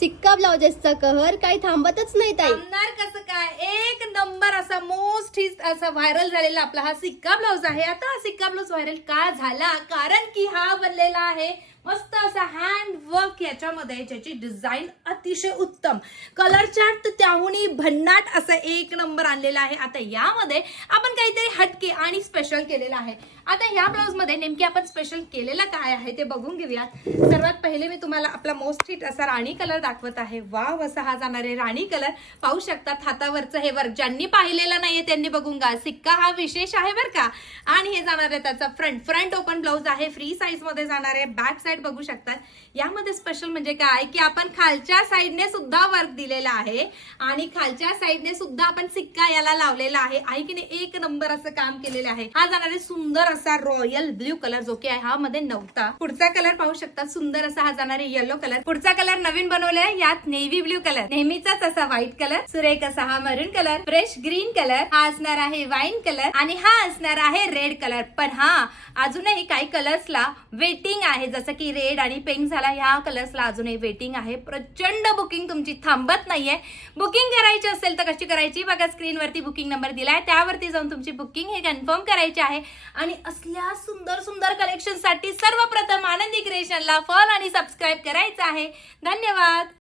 सिक्का ब्लाउजेसचा कहर काही थांबतच नाही ताई. थांबणार कसं काय, एक नंबर असा मोस्ट हिट असा व्हायरल झालेला आपला हा सिक्का ब्लाउज आहे. आता हा सिक्का ब्लाउज व्हायरल का झाला, कारण की हा बनलेला आहे मस्त असा हँड वर्क याच्यामध्ये, ज्याची डिझाईन अतिशय उत्तम, कलर चार्ट त्याहूनही भन्नाट असं एक नंबर आणलेला आहे. आता यामध्ये आपण काहीतरी हटके आणि स्पेशल केलेलं आहे. आता या ब्लाउज मध्ये नेमकी आपण स्पेशल केलेला काय आहे ते बघून घेऊयात. सर्वात पहिले मी तुम्हाला आपला मोस्ट हिट असा राणी कलर दाखवत आहे. वाव असा हा जाणार आहे राणी कलर. पाहू शकतात हातावरचं हे वर्क, ज्यांनी पाहिलेलं नाहीये त्यांनी बघून गा. सिक्का हा विशेष आहे बरं का. आणि हे जाणार आहे त्याचा फ्रंट ओपन ब्लाउज आहे, फ्री साईज मध्ये जाणार आहे. बॅक साईड बघू शकतात. यामध्ये स्पेशल म्हणजे काय की आपण खालच्या साईडने सुद्धा वर्क दिलेला आहे आणि खालच्या साईडने सुद्धा आपण सिक्का याला लावलेला आहे. आहे की नाही, एक नंबर असं काम केलेलं आहे. हा जाणार आहे सुंदर असा रॉयल ब्ल्यू कलर, जो की हा मध्ये नव्हता. पुढचा कलर पाहू शकता, सुंदर असा हा जाणार आहे येलो कलर. पुढचा कलर नवीन बनवलाय, यात नेव्ही ब्ल्यू कलर, नेहमीचाच असा व्हाईट कलर, सुरेख असा हा मरून कलर, फ्रेश ग्रीन कलर, हा असणार आहे वाईन कलर आणि हा असणार आहे रेड कलर. पण हा अजूनही काही कलर्सला वेटिंग आहे, जसं की रेड आणि पिंक झाला. ह्या कलर्सला अजूनही वेटिंग आहे. प्रचंड बुकिंग तुमची थांबत नाहीये. बुकिंग करायची असेल तर कशी करायची बघा, स्क्रीनवरती बुकिंग नंबर दिलाय, त्यावरती जाऊन तुमची बुकिंग हे कन्फर्म करायची आहे. आणि असल्या सुंदर सुंदर कलेक्शन साठी सर्वप्रथम आनंदी क्रिएशनला फॉलो आणि सबस्क्राईब करायचं आहे. धन्यवाद.